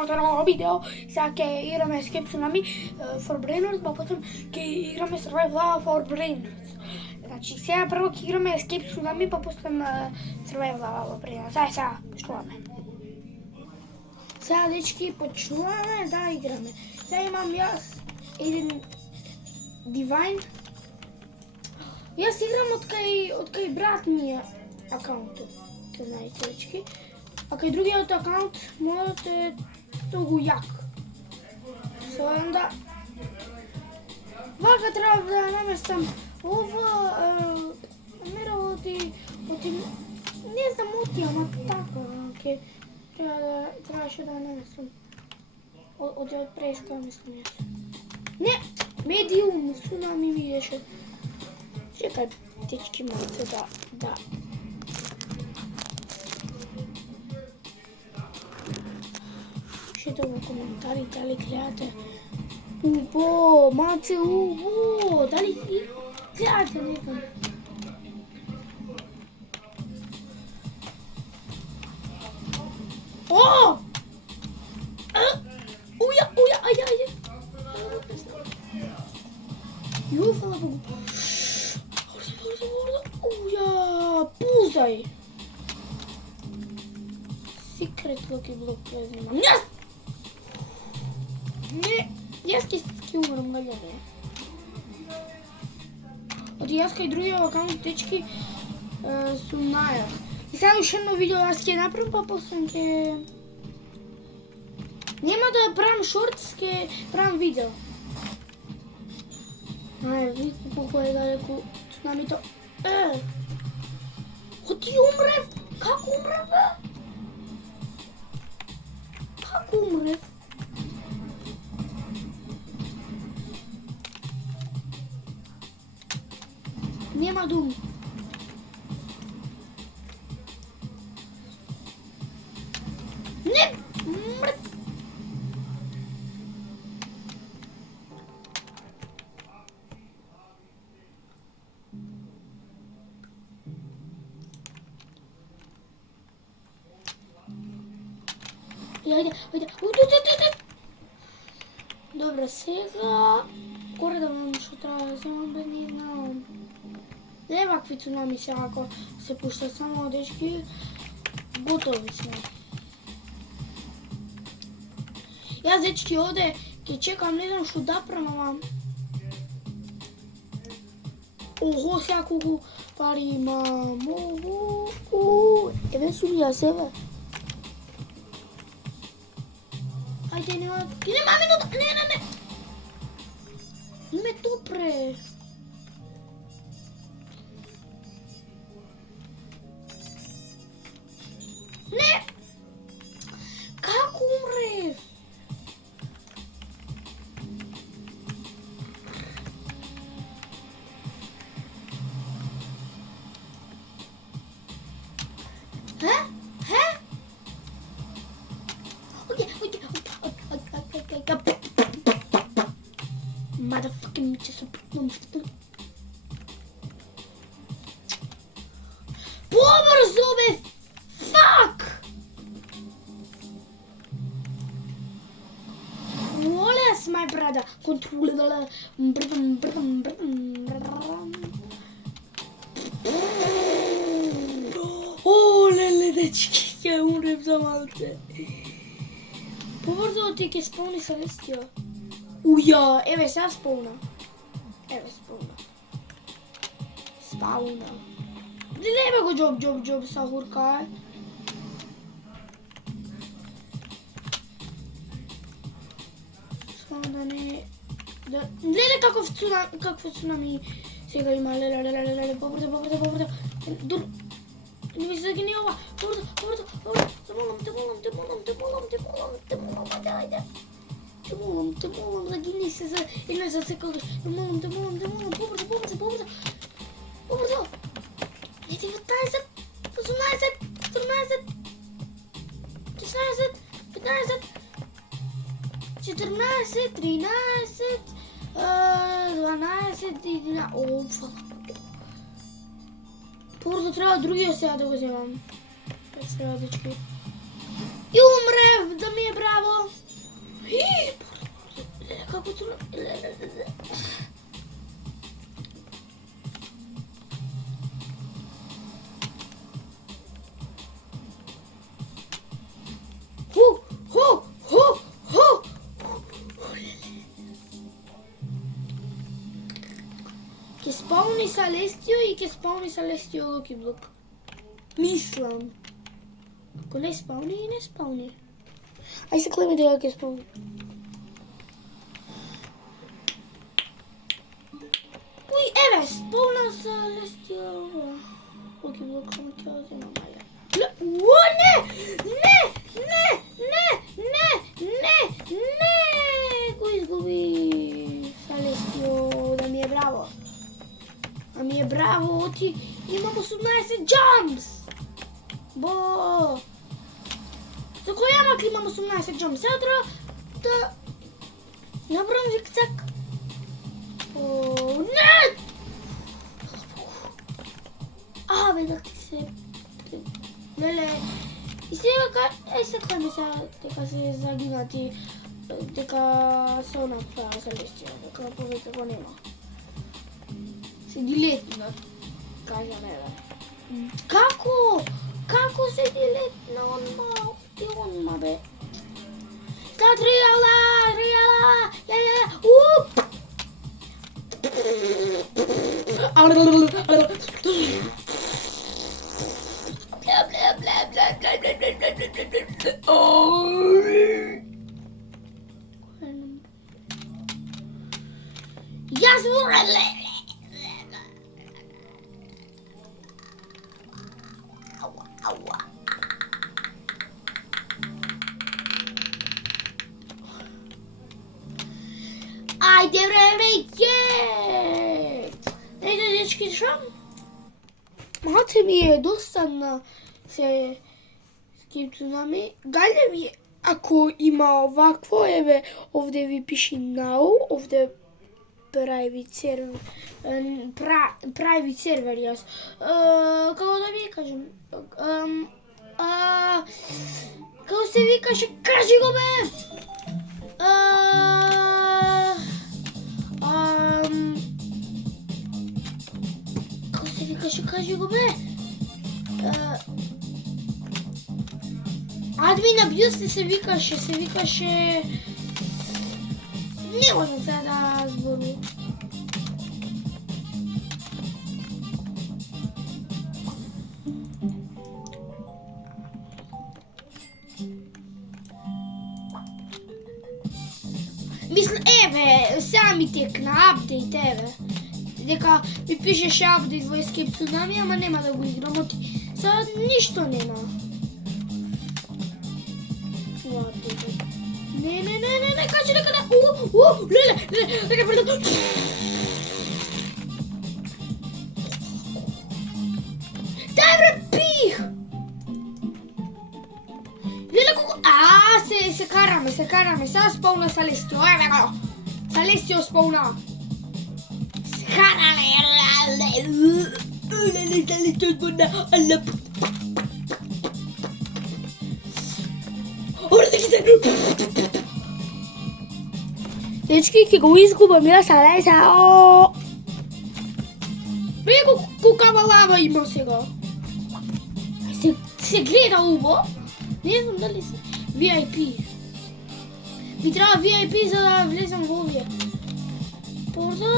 моето ново видео. Сега ќе играме Escape Tsunami for Brainrot, па потом ќе играме Survive Lava for Brainrot. Значи, сега прво ќе играме Escape Tsunami, па после Survive Lava for Brainrot. Сега, почнуваме. Сега, дечки, почнуваме да играме. Сега имам јас еден Divine. Јас играм од кај брат ми акаунтот, ќе знаете, дечки. А кај другиот акаунт, мојот е многу јак. Со онда вака треба да наместам ова меровоти, не знам оти, ама така, ќе требаше да наместам. Од преска, мислам јас. Не, медиум, Tsunami ми беше. Чекај, дечки, мојце да. Пишете во коментари дали гледате убо, малце убо, дали гледате, не знам. О! Уја, аје. Ју, фала Богу. Уја, пузај. Secret Lucky Block презнимам. Јас! Не, јас ќе умрам гаѓане. Оти јас кај другиот акаунт, дечки, сум најак. И сега уште едно видео јас ќе направам, па после ќе... Нема да правам шортс, ќе правам видео. Ајде, види колку е далеку Tsunami-то. Оти умрев? Како умрев, бе? Како умрев? Нема дум. Не! Мрт! Ајде. Добре, сега... Горе да знам што треба да земам, бе, не знам. Не вакви Tsunami сега ако се пушта, само дечки готови сме. Јас, дечки, оде ќе чекам, не знам што да правам. Ого, сега колку пари имам. Еве сум јас, еве. Ајде, нема минута, не. Не ме топре. Не! Како умрев? Motherfucking bitches. Побрзо, бе! Fuck! Wallace, my brother. Control. О, леле, дечки, ќе умрем за малце. Побрзо ти ќе спомни Селестија. Уја, еве сега спауна. Спауна. Леле го джоб са хурка. Спауна не... Леле каков Tsunami сега има. Леле, побрзо. Дур. Не ми се гини ова. Побрзо. Те молам, ајде. Те молам, загини се за една за секунда. Те молам, побрзо. 19, 18, 17, 16, 15, 14, 13, 12, 11... О, фала. Побрзо треба другиот сега да го земам. Сега, дечки. И умрев, да ми е браво. Ќе спауни Салестио и ќе спауни Салестио Локи Блок. Мислам. Ако не спауни и не спауни. Ај се клеме дека ќе спауни. Уј, еве, спауна Салестио Локи Блок, само ќе озема маја. О, не! Не! Не! Не! Не! Не! Не! Го изгуби Салестио, да ми е браво. А ми е браво, оти имам 18 jumps. Бо! За која мак имам 18 jumps? Сега треба да направам зигзаг. О, не! Абе, да ти се... Леле, и сега, клеме сега дека се загинати, дека се онаква Салестио, дека повеќе го нема. Се дилетна, кажаме, бе. Како? Како се дилетна онма? Ти онма, бе? Стат реала, уп! Јас морале. Ајде време, Ејде, дечки, шам. Малце ми е досадна се Skip Tsunami. Гајде ми е, ако има овакво, еве, овде ви пиши now, овде private server, јас. Како да ви кажем? Како се викаше, кажи го, бе! Како се викаше, кажи го, бе! Admin abuse се викаше... Не можам сега да зборувам. Мисля, еве, сега ми текна апдейт, еве. Дека ми пишеше апдейт во Escape Tsunami, ама нема да го играм, сега ништо нема. Не, кажи дека не. Леле, дека предо. Дај бре, пих! Леле колку... се караме. Сега спауна Салестио, еве го. Салестио спауна. Се караме. Леле, Салестио спауна. Дечки, ќе го изгубам јас, Салестио. Вие кукава лава има сега. Се гледа убо. Не знам дали се. VIP. Ми треба VIP за да влезам во овие. Поза...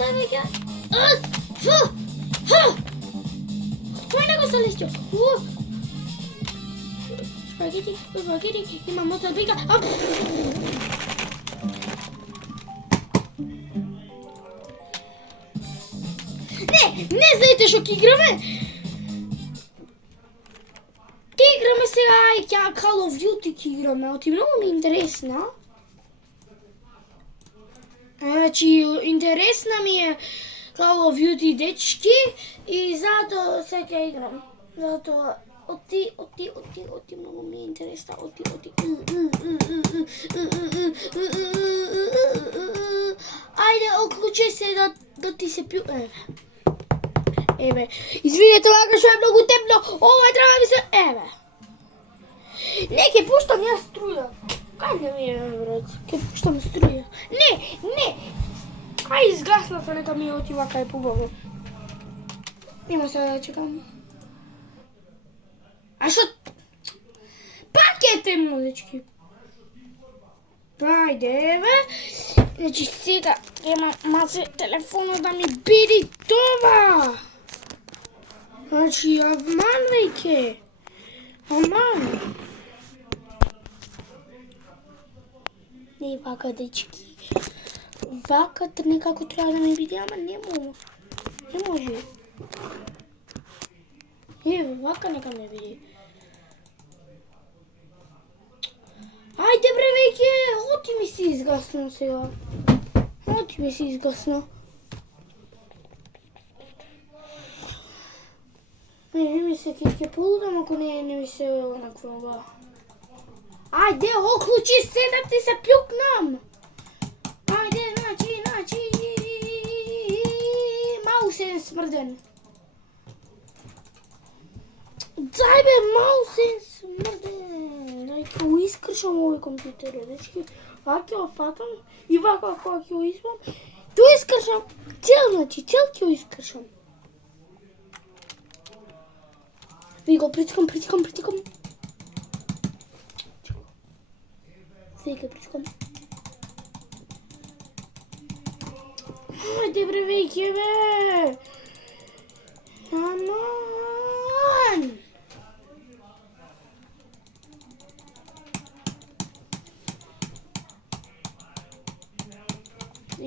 Дај веќе. Тој него Салестио. Спагети, има моца бика. Не знаете што ќе играме? Ќе играме сега и Call of Duty ќе играме, оти многу ми е интересна. Значи, интересна ми е Call of Duty, дечки, и затоа се ќе играм. Затоа оти многу ми е интересна, оти. Ајде, оклучи се да ти се пиу... Еве, извинете, вака што е многу темно, ова треба ми се... Еве. Не, ќе пуштам јас струја. Кај ми е, брат? Ќе пуштам струја. Не! Ај, изгасна се, нека ми оти вака е побаво. Нема се да чекам. А што? Пак е темно, дечки. Ајде, еве. Значи сега има маце телефонот да ми биди това. Значи аман веќе. Аман. Не вака дечки. Вака некако треба да ми биде, ама не може. Не може. Вака нека ме биде. Ајде бре веќе, оти ми се изгасна сега. Оти ми се изгасна. Не ми се ќе полудам ако не ми се онаква. Ајде, оклучи се да ти се пљукнам. Ајде, начи. Маусен смрден. Дај бе, маусен смрден. Дај ќе го искршам овој компјутер, дечки. Вака ќе фатам и вака кога ќе го испам, ќе го искршам. Цел ќе го искршам. Ви го притикам. Сега притикам. Ајде бре веќе бе. Аман.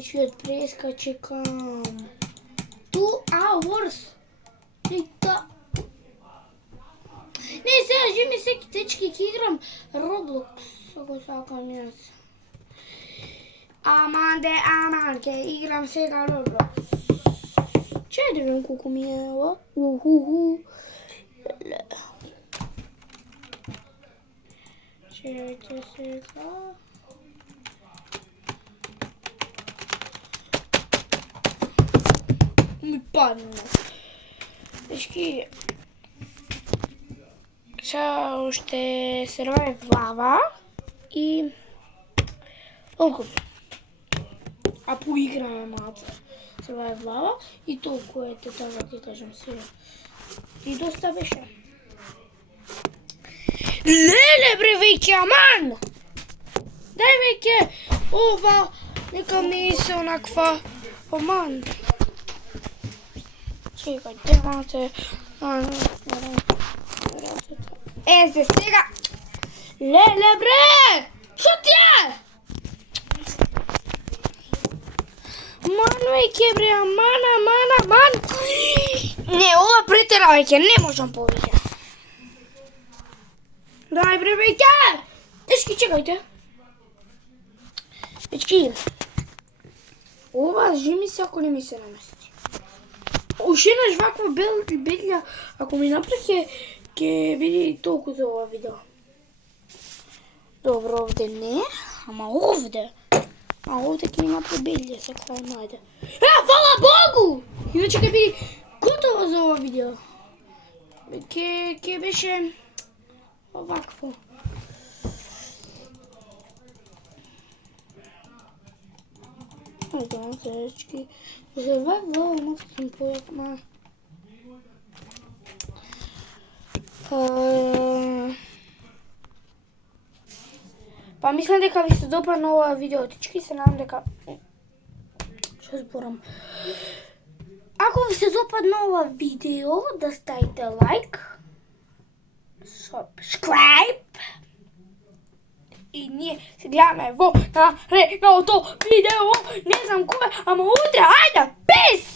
Ще прескачекам. 2 hours. Не, сега жими секи течки ќе играм Roblox. Ако сакам јас. Аман, ќе играм сега Roblox. Чај да видам колку ми е ова. Чајте сега. Ми падна. Дечки, сега ще сервајвава и толку. А поиграме малце. Сервајвава и толку е така да ти кажам сега. И доста беше. Леле бре веќе, аман! Дај веќе ова, нека не се онаква, аман. Чекајте малце. Се сега. Леле бре! Шо ти е? Ман веќе бре, аман. Не, ова претера веќе, не можам повеќе. Дај бре веќе! Дечки, чекајте. Дечки, ова жими се ако не ми се намести. Уште еднаш ваква белја, ако ми направи ќе биде толку за ова видео. Добро, овде не, ама овде. А овде ќе ми направи белја, сега најде. Фала Богу! Иначе ќе биде готово за ова видео. Ќе беше овакво. Ајде, дечки. Завајва, малко съм појакма. Па мислам дека ви се допадна ова видео, дечки, се надам дека... Што зборам? Ако ви се допадна ова видео, да ставите лайк, subscribe и ние се гледаме во наредното видео, не знам кое, ама утре, ајде, peace!